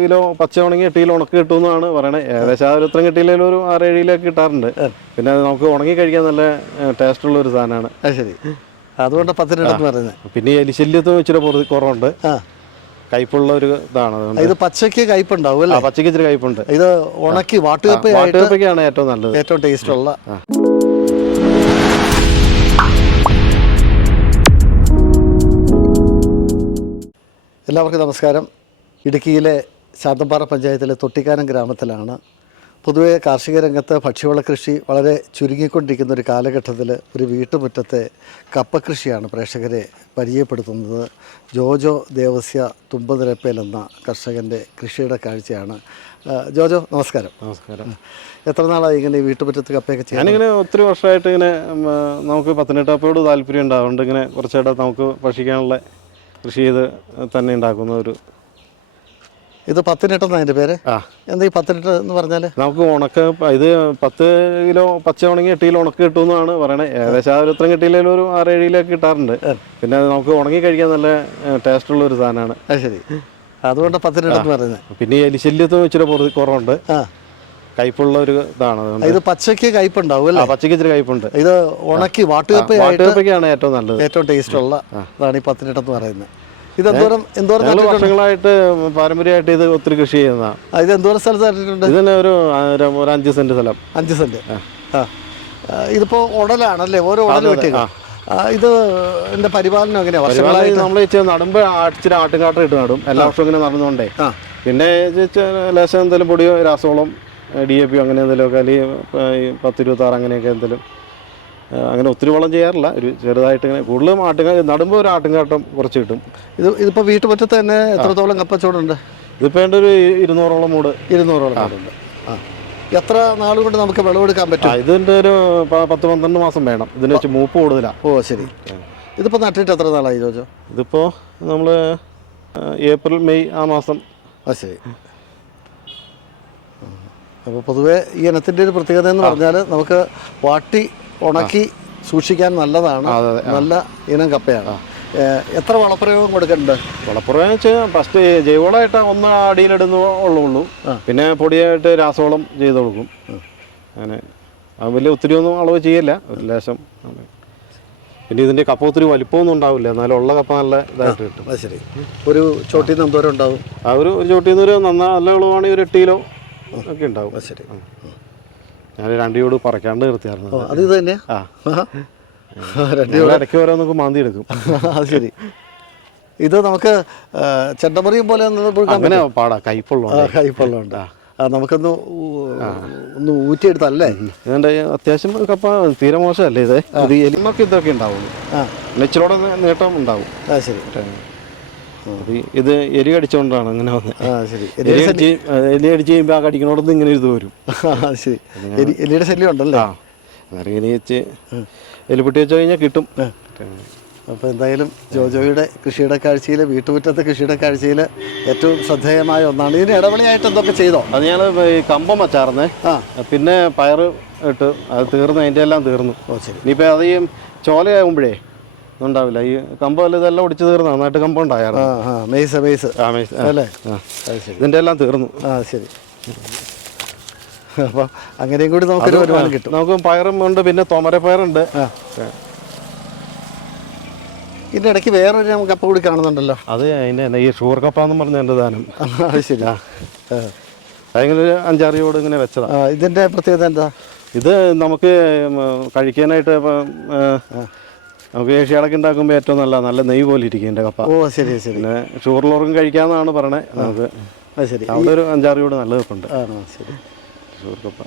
Kilo പച്ച ഉണങ്ങി എട്ട് കിലോ ഉണക്ക് കിട്ടുമെന്നാണ് പറയണത് ഏകദേശം ആ ഒരു ഇത്രയും കിട്ടിയില്ല ഒരു ആറ് ഏഴ് കിലോ കിട്ടാറുണ്ട്. പിന്നെ അത് നമുക്ക് ഉണങ്ങി കഴിക്കാൻ നല്ല ടേസ്റ്റ് ഉള്ള ഒരു സാധനമാണ്. അത് ശരി. അതുകൊണ്ട് പത്തിനെട്ടെന്ന് പറയുന്നത് പിന്നെ ഈ എലിശല്യത്തും ഇച്ചിരി പൊറു- കുറവുണ്ട്. കയ്പുള്ള ഒരു ഇതാണ്. ഇത് പച്ചയ്ക്ക് കയ്പുണ്ടാവും പച്ചക്ക് അല്ലേ പച്ചയ്ക്ക് ഇച്ചിരി കയ്പുണ്ട്. ഇത് ഉണക്കി വാട്ടുകപ്പ വാട്ടുകപ്പയ്ക്കാണ് ഏറ്റവും നല്ലത്. ഏറ്റവും ടേസ്റ്റ് ഉള്ള എല്ലാവർക്കും നമസ്കാരം. ഇടുക്കിയിലെ ശാന്തമ്പാറ പഞ്ചായത്തിലെ തൊട്ടിക്കാനം ഗ്രാമത്തിലാണ് പൊതുവെ കാർഷിക രംഗത്ത് ഭക്ഷ്യവള കൃഷി വളരെ ചുരുങ്ങിക്കൊണ്ടിരിക്കുന്ന ഒരു കാലഘട്ടത്തിൽ ഒരു വീട്ടുമുറ്റത്തെ കപ്പ കൃഷിയാണ് പ്രേക്ഷകരെ പരിചയപ്പെടുത്തുന്നത്. ജോജോ ദേവസ്യ തുമ്പനിരപ്പേൽ എന്ന കർഷകന്റെ കൃഷിയുടെ കാഴ്ചയാണ്. ജോജോ നമസ്കാരം. നമസ്കാരം. എത്ര നാളായി ഇങ്ങനെ വീട്ടുമുറ്റത്ത് കപ്പയൊക്കെ ചെയ്യാൻ ഞാനിങ്ങനെ ഒത്തിരി വർഷമായിട്ട് ഇങ്ങനെ നമുക്ക് പത്തനെട്ടപ്പയോട് താല്പര്യം ഉണ്ടാകുന്നുണ്ട് ഇങ്ങനെ കുറച്ചായിട്ട് നമുക്ക് ഭക്ഷിക്കാനുള്ള കൃഷി ചെയ്ത് തന്നെ ഉണ്ടാക്കുന്ന ഒരു ഇത് പത്തിനെട്ടെന്നാണ് അതിന്റെ പേര്? എന്താ ഈ പത്തിനെട്ട് എന്ന് പറഞ്ഞാൽ നമുക്ക് ഉണക്ക ഇത് പത്ത് കിലോ പച്ച ഉണങ്ങി എട്ട് കിലോ ഉണക്ക് കിട്ടുമെന്നാണ് പറയണത് ഏകദേശം ആ ഒരു ഇത്രയും കിട്ടിയില്ലെങ്കിലും ഒരു ആറ് ഏഴ് കിലോ കിട്ടാറുണ്ട് പിന്നെ നമുക്ക് ഉണങ്ങി കഴിക്കാൻ നല്ല ടേസ്റ്റ് ഉള്ള ഒരു സാധനമാണ്. ശരി. അതുകൊണ്ട് എന്ന് പറയുന്നത് പിന്നെ ഈ എലിശല്യത്തും ഇച്ചിരി കുറവുണ്ട്. കയ്പുള്ള ഒരു ഇതാണ്. ഇത് പച്ചയ്ക്ക് കയ്പുണ്ടാവും അല്ലേ? പച്ചയ്ക്ക് ഇച്ചിരി കയ്പുണ്ട്. ഇത് ഉണക്കി വാട്ടുകപ്പയായിട്ട് വാട്ടുകപ്പയ്ക്കാണ് ഏറ്റവും നല്ലത്. ഏറ്റവും ടേസ്റ്റ് ഉള്ള ഇതാണ് ഈ എന്ന് പറയുന്നത്. ഇത് എന്തോരം എന്തോരം വർഷങ്ങളായിട്ട് പാരമ്പര്യമായിട്ട് ഇത് ഒത്തിരി കൃഷി ചെയ്യുന്നതാണ് ആ, ഇത് എന്തോരം സ്ഥലത്ത് നട്ടിട്ടുണ്ട് ഇതിന് ഒരു അഞ്ച് സെന്റ് സ്ഥലം. അഞ്ച് സെന്റ്. ഇതിപ്പോ ഉടലാണല്ലേ? ഓരോ ഉടൽ വെട്ടിയത് ഇത് എന്റെ പരിപാലനം എങ്ങനെയാ? വർഷങ്ങളായി നമ്മൾ നടുമ്പോ ഇച്ചിരി ആട്ടുംകാട്ടം ഇട്ട് നടും. എല്ലാ വർഷവും ഇങ്ങനെ നടന്നുകൊണ്ടേ. പിന്നെ ലേശം എന്തെങ്കിലും പൊടിയോ രാസവളം ഡി എ പിയോ അങ്ങനെ എന്തെങ്കിലുമൊക്കെ അല്ലെങ്കിൽ ഈ പത്ത് ഇരുപത്താറ് അങ്ങനെയൊക്കെ എന്തെങ്കിലും അങ്ങനെ ഒത്തിരി വളം ചെയ്യാറില്ല. ഒരു ചെറുതായിട്ട് ഇങ്ങനെ കൂടുതലും ആട്ടുകാ നടുമ്പോൾ ഒരു ആട്ടുംകാട്ടം കുറച്ച് കിട്ടും. ഇത് ഇതിപ്പോൾ വീട്ടുമുറ്റത്ത് തന്നെ എത്രത്തോളം കപ്പച്ചോടുണ്ട്? ഇതിപ്പോൾ എന്റെ ഒരു ഇരുന്നൂറോളം മൂട്. ഇരുന്നൂറോളം ആടുണ്ട് ആ. എത്ര നാൾ കൊണ്ട് നമുക്ക് വിളവെടുക്കാൻ പറ്റും? ഇതിന്റെ ഒരു പ- പത്ത് പന്ത്രണ്ട് മാസം വേണം. ഇതിന് വെച്ച് മൂപ്പ് കൂടുതലാണ് ഓ ശരി. ഇതിപ്പോൾ നട്ടിട്ട് എത്ര നാളായി ചോദിച്ചോ ഇതിപ്പോൾ നമ്മൾ ഏപ്രിൽ മെയ് ആ മാസം. ആ ശരി. അപ്പോൾ പൊതുവേ ഈ ഇനത്തിന്റെ ഒരു പ്രത്യേകത എന്ന് പറഞ്ഞാൽ നമുക്ക് വാട്ടി ഉണക്കി സൂക്ഷിക്കാൻ നല്ലതാണ്. നല്ല ഇനം കപ്പയാണ്. എത്ര വളപ്രയോഗം കൊടുക്കുന്നുണ്ട് വളപ്രയോഗം വെച്ചാൽ ഫസ്റ്റ് ജൈവവളമായിട്ട് ഒന്ന് അടിയിലിടുന്ന ഉള്ളൂ. പിന്നെ പൊടിയായിട്ട് രാസവളം ചെയ്ത് കൊടുക്കും. അങ്ങനെ. അത് വലിയ ഒത്തിരി ഒന്നും അളവ് ചെയ്യില്ല. ഒരു ലേശം. പിന്നെ ഇതിന്റെ കപ്പ ഒത്തിരി വലിപ്പമൊന്നും ഉണ്ടാവില്ല. എന്നാലും ഉള്ള കപ്പ നല്ല ഇതായിട്ട് കിട്ടും. ശരി. ഒരു ചോട്ടിൽ നിന്ന് എന്തോരം ഉണ്ടാവും? ആ ഒരു ചോട്ടിൽ നിന്ന് ഒരു നന്നാ നല്ല ഉള്ളവാണെങ്കിൽ ഒരു എട്ട് കിലോ ഒക്കെ ഉണ്ടാവും. ശരി. ഞാൻ രണ്ടിയോട് പറക്കാണ്ട് നിർത്തിയായിരുന്നു. അത് ഇത് തന്നെ? ആ. രണ്ട് ഞങ്ങൾ ഇടയ്ക്ക് ഓരോന്നൊക്കെ മാന്തി എടുക്കും. അത് ശരി. ഇത് നമുക്ക് ചെണ്ടമറിയും പോലെ അങ്ങനെ പാടാ കൈപ്പുള്ള കൈപ്പള്ളുണ്ട് നമുക്കൊന്ന് ഒന്ന് ഊറ്റിയെടുത്തല്ലേ ഇതിന്റെ അത്യാവശ്യം കപ്പ തീരെ മോശമല്ലേ ഇത്? ഇത് എലിമൊക്കെ ഇതൊക്കെ ഉണ്ടാവുള്ളൂ. നേട്ടം നീട്ടം ഉണ്ടാവും. ആ ശരി. ഇത് എലി കടിച്ചോണ്ടാണ് അങ്ങനെ വന്നത് ആ ശരി. എലി അടിച്ച് കഴിയുമ്പോൾ ആ കടിക്കണോടത്ത് ഇങ്ങനെ ഇത് വരും. ആ ശരി. എലി എലിയുടെ ശല്യം ഉണ്ടല്ലേ? അന്നേരം എലി വെച്ച് എലിപ്പെട്ടി വെച്ച് കഴിഞ്ഞാൽ കിട്ടും. അപ്പോൾ എന്തായാലും ജോജോയുടെ കൃഷിയുടെ കാഴ്ചയിൽ വീട്ടുമുറ്റത്തെ കൃഷിയുടെ കാഴ്ചയിൽ ഏറ്റവും ശ്രദ്ധേയമായ ഒന്നാണ്. ഇതിന് ഇടവിളയായിട്ട് എന്തൊക്കെ ചെയ്തോ? അത് ഞാൻ കമ്പം വച്ചാർന്നേ. ആ. പിന്നെ പയറ് ഇട്ട് അത് തീർന്നു അതിന്റെ എല്ലാം തീർന്നു. ഓ ശരി. ഇനിയിപ്പോൾ അത് ഈ ചോലയാകുമ്പോഴേ ഉണ്ടാവില്ല. ഈ കമ്പം ഇതെല്ലാം ഒടിച്ചു തീർന്നു? നന്നായിട്ട് കമ്പം ഉണ്ടായിരുന്നു മെയ്സ് മെയ്സ്. ആ, മെയ്സ്. അല്ലേ? ഇതിന്റെ എല്ലാം തീർന്നു. ആ ശരി. അപ്പോൾ അങ്ങനെയും കൂടി നമുക്കൊരു വരുമാനം കിട്ടും. നമുക്ക് പയറും ഉണ്ട് പിന്നെ തോമര പയറുണ്ട്. ഇതിന്റെ ഇടയ്ക്ക് വേറൊരു നമുക്ക് കപ്പ കൂടി കാണുന്നുണ്ടല്ലോ. അത് അതിന്റെ തന്നെ ഈ ഷുഗർ കപ്പ എന്ന് പറഞ്ഞ എന്റെ ദാനം. അത് ശരി. ആ. അതിങ്ങനെ ഒരു അഞ്ചാറ് ചോട് ഇങ്ങനെ വെച്ചതാ. ഇതിന്റെ ഇതിന്റെ പ്രത്യേകത എന്താ? ഇത് നമുക്ക് കഴിക്കാനായിട്ട് നമുക്ക് ഏഷ്യാടൊക്കെ ഉണ്ടാക്കുമ്പോൾ ഏറ്റവും നല്ല നല്ല നെയ്യ് പോലെ ഇരിക്കും എന്റെ കപ്പ. ഓ ശരി ശരി. പിന്നെ ഷുഗറിലോർക്കും കഴിക്കാമെന്നാണ് പറയണേ. നമുക്ക് അത് ശരി. അവിടെ ഒരു അഞ്ചാറ് കൂടെ നല്ല കപ്പുണ്ട്. ആണോ? ശരി. ഷുഗർ കപ്പ.